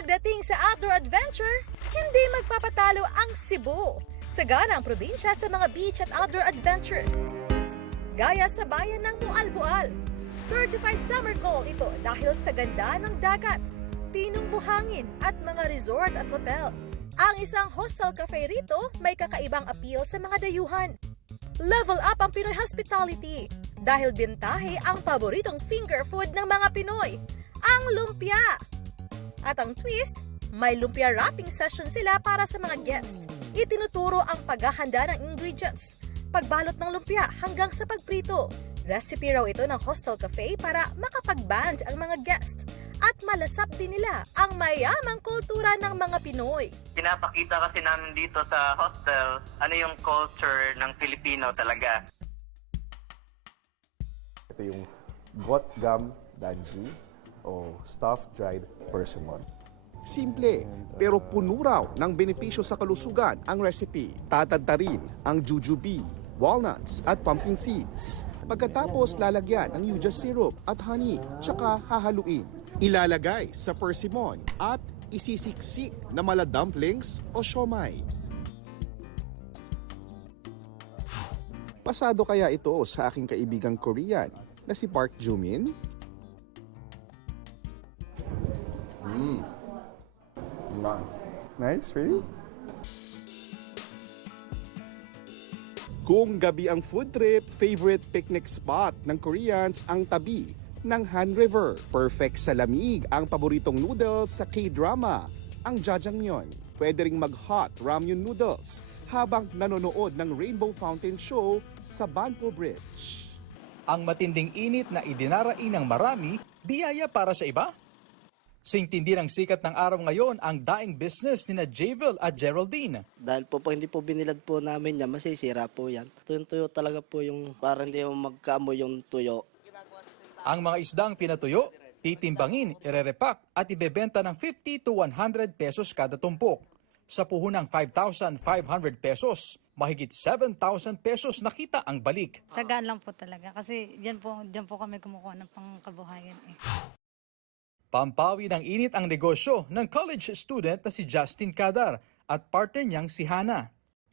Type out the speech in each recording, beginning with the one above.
Pagdating sa outdoor adventure, hindi magpapatalo ang Cebu. Sagana ang probinsya sa mga beach at outdoor adventure. Gaya sa bayan ng Mualbual. Certified summer goal ito dahil sa ganda ng dagat, tinong buhangin at mga resort at hotel. Ang isang hostel cafe rito may kakaibang appeal sa mga dayuhan. Level up ang Pinoy hospitality dahil bintahe ang paboritong finger food ng mga Pinoy, ang lumpia. At ang twist, may lumpia wrapping session sila para sa mga guest. Itinuturo ang paghahanda ng ingredients, pagbalot ng lumpia hanggang sa pagprito. Recipe raw ito ng hostel cafe para makapag-band ang mga guest at malasap din nila ang mayamang kultura ng mga Pinoy. Pinapakita kasi namin dito sa hostel ano yung culture ng Filipino talaga. Ito yung got gum danji o stuffed dried persimmon. Simple, pero puno raw ng benepisyo sa kalusugan ang recipe. Tatadta rin ang jujube, walnuts at pumpkin seeds. Pagkatapos lalagyan ng yuja syrup at honey, tsaka hahaluin. Ilalagay sa persimmon at isisiksik na mala dumplings o siomai. Pasado kaya ito sa aking kaibigang Korean na si Park Jumin? Nice, really? Kung gabi ang food trip, favorite picnic spot ng Koreans ang tabi ng Han River. Perfect sa lamig ang paboritong noodles sa K-drama, ang jjajangmyeon. Pwede ring mag-hot ramyun noodles habang nanonood ng Rainbow Fountain Show sa Banpo Bridge. Ang matinding init na idinarain ng marami, biyaya para sa iba. Singtindi ng sikat ng araw ngayon ang daing business ni Javel at Geraldine. Dahil po hindi po binilad po namin yan, masisira po yan. Tuyo talaga po yung para hindi magkaamoy yung tuyo. Ang mga isdang pinatuyo, titimbangin, irerepak at ibebenta ng 50 to 100 pesos kada tumpok. Sa puhunang 5,500 pesos, mahigit 7,000 pesos nakita ang balik. Tsagaan lang po talaga kasi diyan po kami kumukuha ng pangkabuhayan eh. Pampawi ng init ang negosyo ng college student na si Justin Cadar at partner niyang si Hana.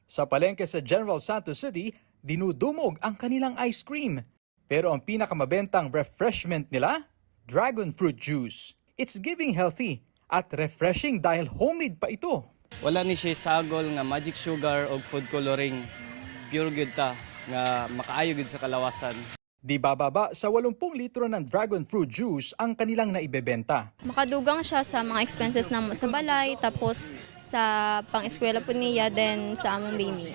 Sa palengke sa General Santos City, dinudumog ang kanilang ice cream. Pero ang pinakamabentang refreshment nila, dragon fruit juice. It's giving healthy at refreshing dahil homemade pa ito. Wala ni siya sagol nga magic sugar o food coloring. Pure good ta nga makaayo gid sa kalawasan. Di bababa sa 80 litro ng dragon fruit juice ang kanilang naibebenta. Makadugang siya sa mga expenses na sa balay, tapos sa pang-eskwela po niya, then sa among baby.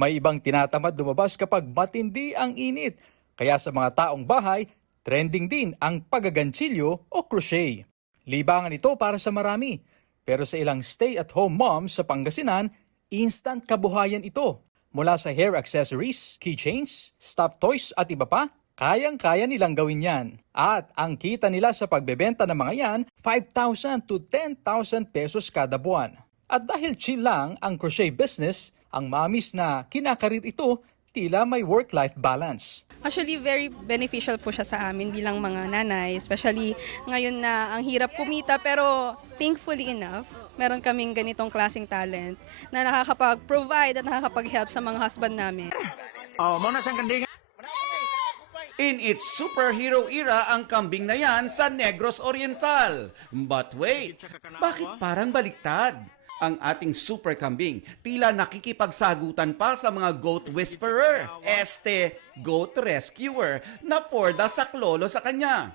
May ibang tinatamad lumabas kapag matindi ang init. Kaya sa mga taong bahay, trending din ang pagaganchilyo o crochet. Libangan ito para sa marami. Pero sa ilang stay-at-home moms sa Pangasinan, instant kabuhayan ito. Mula sa hair accessories, keychains, stuffed toys at iba pa, kayang-kaya nilang gawin yan. At ang kita nila sa pagbebenta ng mga yan, 5,000 to 10,000 pesos kada buwan. At dahil chill lang ang crochet business, ang mamis na kinakarir ito, tila may work-life balance. Actually, very beneficial po siya sa amin bilang mga nanay, especially ngayon na ang hirap kumita, pero thankfully enough, meron kaming ganitong klaseng talent na nakakapag-provide at nakakapag-help sa mga husband namin. In its superhero era ang kambing na yan sa Negros Oriental. But wait, bakit parang baliktad? Ang ating super kambing tila nakikipagsagutan pa sa mga goat whisperer, goat rescuer na porda saklolo sa kanya.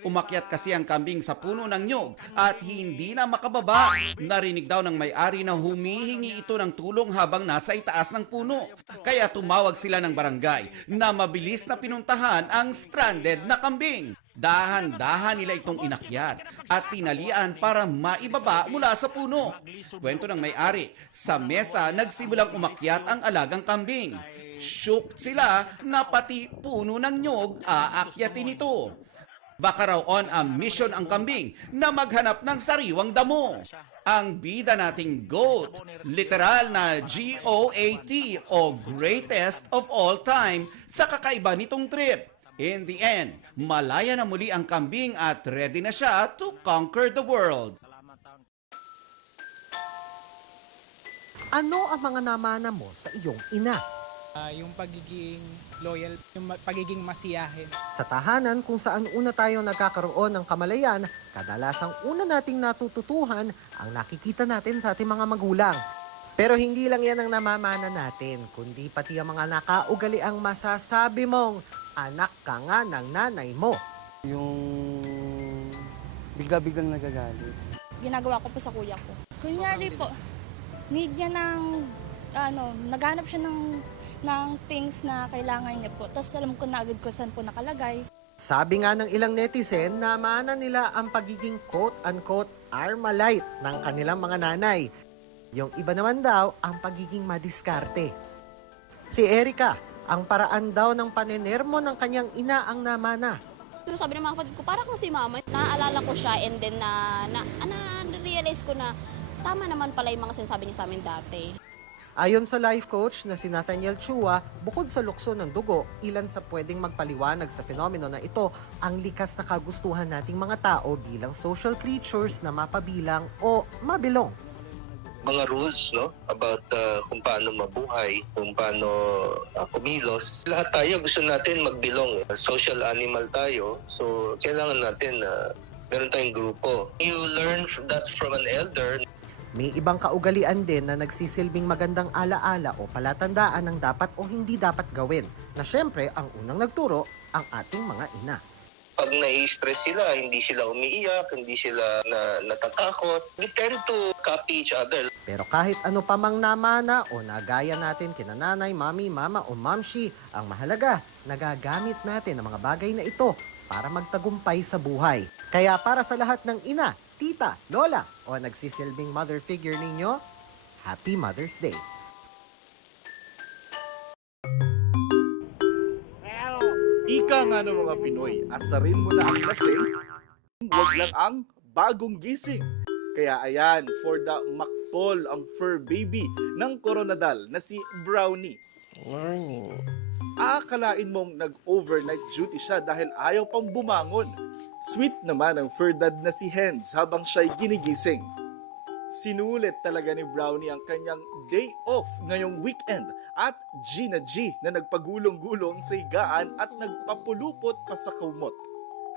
Umakyat kasi ang kambing sa puno ng nyog at hindi na makababa. Narinig daw ng may-ari na humihingi ito ng tulong habang nasa itaas ng puno. Kaya tumawag sila ng barangay na mabilis na pinuntahan ang stranded na kambing. Dahan-dahan nila itong inakyat at tinalian para maibaba mula sa puno. Kwento ng may-ari, sa mesa nagsimulang umakyat ang alagang kambing. Shocked sila na pati puno ng nyog aakyatin ito. Baka raw on a mission ang kambing na maghanap ng sariwang damo. Ang bida nating goat, literal na GOAT o greatest of all time sa kakaiba nitong trip. In the end, malaya na muli ang kambing at ready na siya to conquer the world. Ano ang mga namana mo sa iyong ina? Yung pagiging loyal, yung pagiging masiyahin. Sa tahanan kung saan una tayong nagkakaroon ng kamalayan, kadalasang una nating natututuhan ang nakikita natin sa ating mga magulang. Pero hindi lang yan ang namamana natin, kundi pati ang mga nakaugali ang masasabi mong anak ka nga ng nanay mo. Yung bigla-biglang nagagalit. Ginagawa ko po sa kuya ko. Kunyari po, need niya ng, naghanap siya ng things na kailangan niya po. Tapos alam ko na agad ko saan po nakalagay. Sabi nga ng ilang netizen, namana nila ang pagiging quote-unquote Armalite ng kanilang mga nanay. Yung iba naman daw ang pagiging madiskarte. Si Erica, ang paraan daw ng panenermo ng kanyang ina ang namana. Sabi ng mga kapatid ko, para kung si mama, naaalala ko siya and then na-realize ko na tama naman pala yung mga sinasabi niya sa amin dati. Ayon sa life coach na si Nathaniel Chua, bukod sa lukso ng dugo, ilan sa pwedeng magpaliwanag sa fenomeno na ito ang likas na kagustuhan nating mga tao bilang social creatures na mapabilang o mabilong. Mga rules, no? About kung paano mabuhay, kung paano kumilos. Lahat tayo gusto natin magbilong. Social animal tayo. So, kailangan natin na meron tayong grupo. You learn that from an elder. May ibang kaugalian din na nagsisilbing magandang alaala o palatandaan ng dapat o hindi dapat gawin. Na syempre, ang unang nagturo, ang ating mga ina. Pag nai-stress sila, hindi sila umiiyak, hindi sila natatakot. We tend to copy each other. Pero kahit ano pa mang namana o nagaya natin kina nanay, mami, mama o mamshi, ang mahalaga, nagagamit natin ang mga bagay na ito para magtagumpay sa buhay. Kaya para sa lahat ng ina, tita, lola o nagsisilbing mother figure ninyo, Happy Mother's Day! Ika nga ng mga Pinoy, asarin mo na ang lasing, huwag lang ang bagong gising. Kaya ayan, for the maktol, ang fur baby ng Coronadal na si Brownie. Morning. Aakalain mong nag-overnight duty siya dahil ayaw pang bumangon. Sweet naman ang fur dad na si Hens habang siya'y ginigising. Sinulit talaga ni Brownie ang kanyang day off ngayong weekend at Gina G na nagpagulong-gulong sa higaan at nagpapulupot pa sa kumot.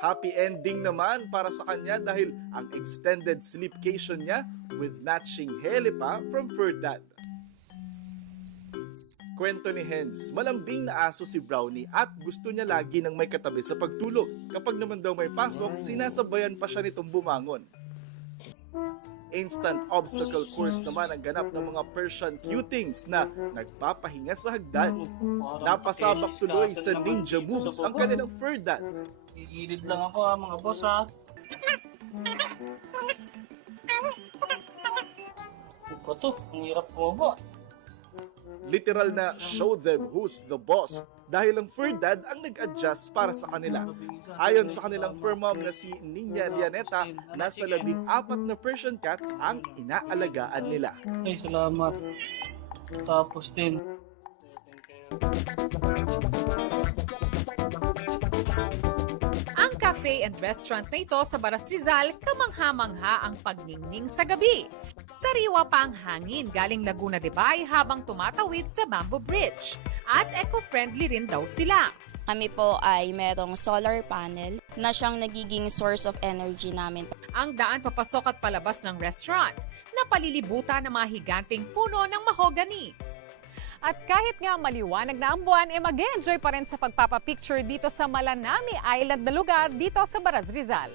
Happy ending naman para sa kanya dahil ang extended sleepcation niya with matching hele pa from Fur Dad. Kwento ni Hens, malambing na aso si Brownie at gusto niya lagi ng may katabi sa pagtulog. Kapag naman daw may pasok, sinasabayan pa siya nitong bumangon. Instant obstacle course naman ang ganap ng mga Persian cutings na nagpapahinga sa hagdan. Napasabak tuloy sa ninja moves ang kanilang fur dad. Iilid lang ako mga boss ha. Ito to, ang hirap mo ba? Literal na show them who's the boss dahil ang fur dad ang nag-adjust para sa kanila. Ayon sa kanilang fur mom na si Ninya Lianeta, nasa 14 na Persian cats ang inaalagaan nila. Ay, salamat. Tapos din. Ang cafe and restaurant na ito sa Baras Rizal, kamangha-mangha ang pagningning sa gabi. Sariwa pa ang hangin galing Laguna de Bay habang tumatawid sa Bamboo Bridge. At eco-friendly rin daw sila. Kami po ay merong solar panel na siyang nagiging source of energy namin. Ang daan papasok at palabas ng restaurant na palilibutan ng mga higanting puno ng mahogany. At kahit nga maliwanag na ang buwan, mag-enjoy pa rin sa pagpapapicture dito sa Malanami Island na lugar dito sa Baras Rizal.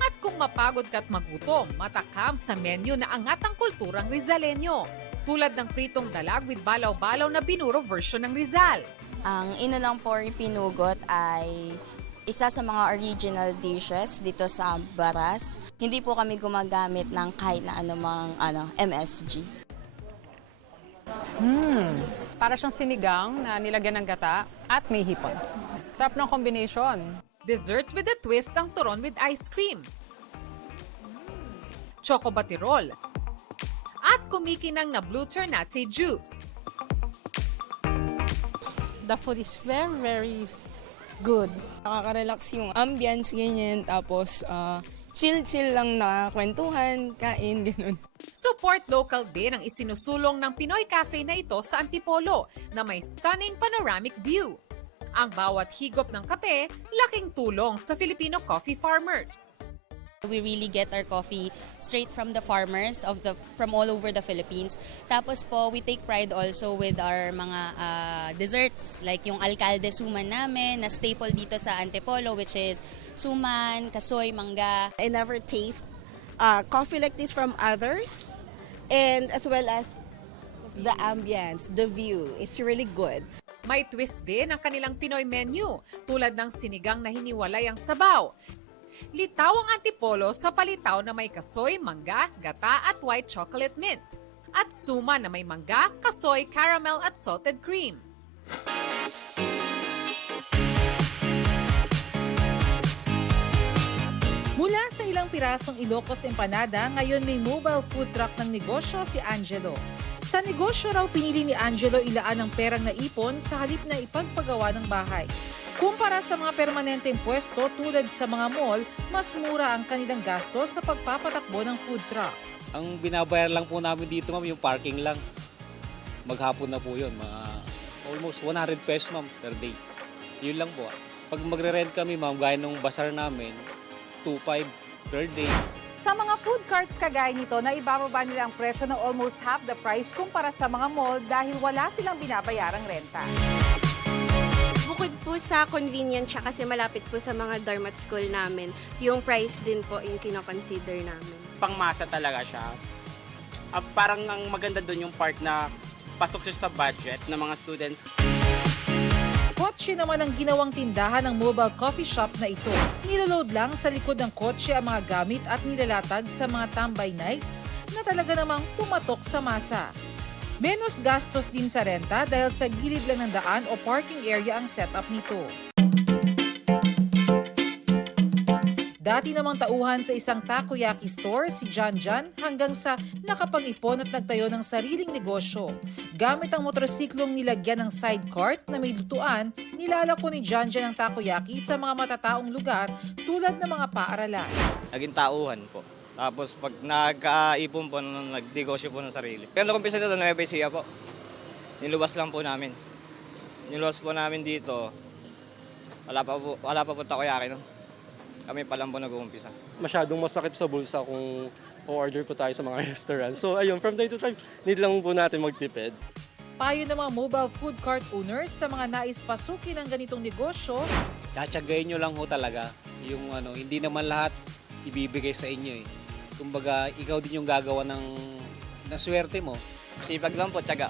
At kung mapagod ka at magutom, matakam sa menu na angat ang kulturang Rizalenyo. Tulad ng pritong dalag with balaw-balaw na binuro version ng Rizal. Ang inulang pori pinugot ay isa sa mga original dishes dito sa Baras. Hindi po kami gumagamit ng kahit na anumang MSG. Para siyang sinigang na nilagyan ng gata at may hipon. Sarap ng combination. Dessert with a twist ang turon with ice cream. Choco batirol. At kumikinang na blue ternatse juice. The food is very, very good. Nakaka-relax yung ambience, ganyan. Tapos, chill-chill lang na kwentuhan, kain, gano'n. Support local din ang isinusulong ng Pinoy Cafe na ito sa Antipolo na may stunning panoramic view. Ang bawat higop ng kape, laking tulong sa Filipino coffee farmers. We really get our coffee straight from the farmers from all over the Philippines. Tapos po, we take pride also with our mga desserts like yung alcalde suman namin na staple dito sa Antipolo, which is suman, kasoy, mangga. I never taste coffee like this from others, and as well as the ambience, the view. It's really good. May twist din ang kanilang Pinoy menu tulad ng sinigang na hiniwalay ang sabaw. Litaw ang Antipolo sa palitaw na may kasoy, mangga, gata at white chocolate mint. At suma na may mangga, kasoy, caramel at salted cream. Mula sa ilang pirasong Ilocos empanada, ngayon may mobile food truck ng negosyo si Angelo. Sa negosyo raw pinili ni Angelo ilaan ang perang naipon sa halip na ipagpagawa ng bahay. Kumpara sa mga permanenteng pwesto tulad sa mga mall, mas mura ang kanilang gastos sa pagpapatakbo ng food truck. Ang binabayar lang po namin dito, ma'am, yung parking lang. Maghapon na po yun, almost 100 pesos, ma'am, per day. Yun lang po. Pag magre-rent kami, ma'am, gaya nung bazaar namin, 2.5 per day. Sa mga food carts kagaya nito, na ibababa nila ang presyo ng almost half the price kumpara sa mga mall dahil wala silang binabayarang renta. Bukod po sa convenience siya kasi malapit po sa mga dorm at school namin, yung price din po yung kinoconsider namin. Pangmasa talaga siya. Parang ang maganda doon yung part na pasok siya sa budget ng mga students. Kotse naman ang ginawang tindahan ng mobile coffee shop na ito. Niloload lang sa likod ng kotse ang mga gamit at nilalatag sa mga tambay nights na talaga namang pumatok sa masa. Menos gastos din sa renta dahil sa gilid lang ng daan o parking area ang setup nito. Dati namang tauhan sa isang takoyaki store si John hanggang sa nakapag-ipon at nagtayo ng sariling negosyo. Gamit ang motorsiklong nilagyan ng side cart na may lutuan, nilalako ni John ang takoyaki sa mga matataong lugar tulad ng mga paaralan. Naging tauhan po. Tapos pag nagkaipon po, nagnegosyo po ng sarili. Pero kumpisa dito, Nueva Ecija po. Niluwas lang po namin. Niluwas po namin dito. Wala pa po takoyaki, no? Kami pa lang po nag-uumpisa. Masyadong masakit sa bulsa kung o-order po tayo sa mga restaurant. So ayun, from time to time, need lang po natin magtipid. Payo ng mga mobile food cart owners sa mga nais pasukin ng ganitong negosyo. Tsatsagayin nyo lang ho talaga. Yung hindi naman lahat ibibigay sa inyo eh. Kumbaga, ikaw din yung gagawa ng swerte mo. Sipag lang po, tsaga.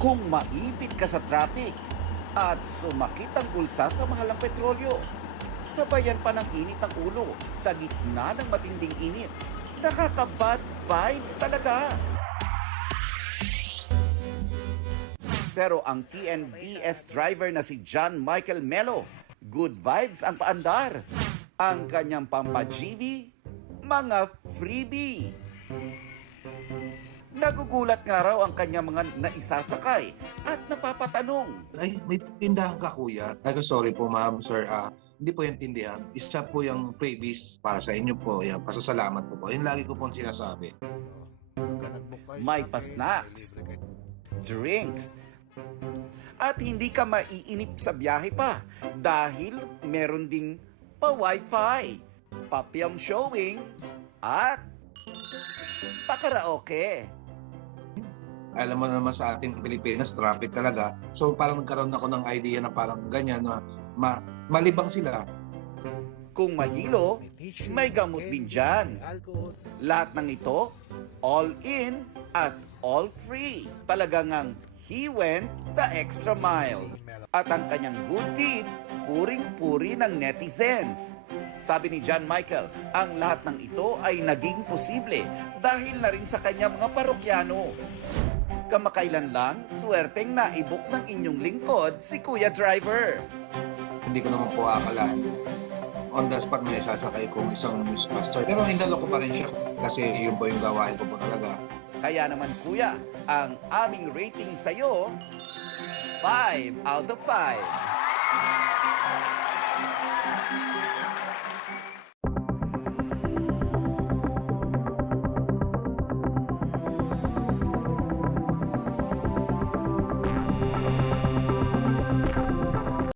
Kung maipit ka sa traffic at sumakit ang bulsa sa mahalang petrolyo, sabayan pa ng init ang ulo sa gitna ng matinding init, nakaka-bad vibes talaga. Pero ang TNVS driver na si John Michael Melo, good vibes ang paandar. Ang kanyang pampa-GV, mga freebie. Nagugulat nga raw ang kanyang mga naisasakay at napapatanong. Ay, may tindahan ka kuya. Ay, sorry po ma'am, sir. Hindi po yung tindahan. Isa po yung freebies para sa inyo po. Yan, pasasalamat po. Yun lagi ko po sinasabi. May pa-snacks, drinks, at hindi ka maiinip sa biyahe pa dahil meron ding pa-wifi, pa-film showing, at pa-karaoke. Alam mo naman sa ating Pilipinas, traffic talaga. So parang nagkaroon ako ng idea na parang ganyan na malibang sila. Kung mahilo, may gamot din dyan. Lahat ng ito, all in at all free. Talaga ngang he went the extra mile. At ang kanyang good deed, puring-puri ng netizens. Sabi ni John Michael, ang lahat ng ito ay naging posible dahil na rin sa kanyang mga parokyano. Kamakailan lang, swerteng naibok ng inyong lingkod si Kuya Driver. Hindi ko naman po akalain. On the spot may sasakay kong isang newscaster. Pero indalo ko pa rin siya kasi yun po yung gawain ko po talaga. Kaya naman kuya, ang aming rating sa'yo, 5 out of 5.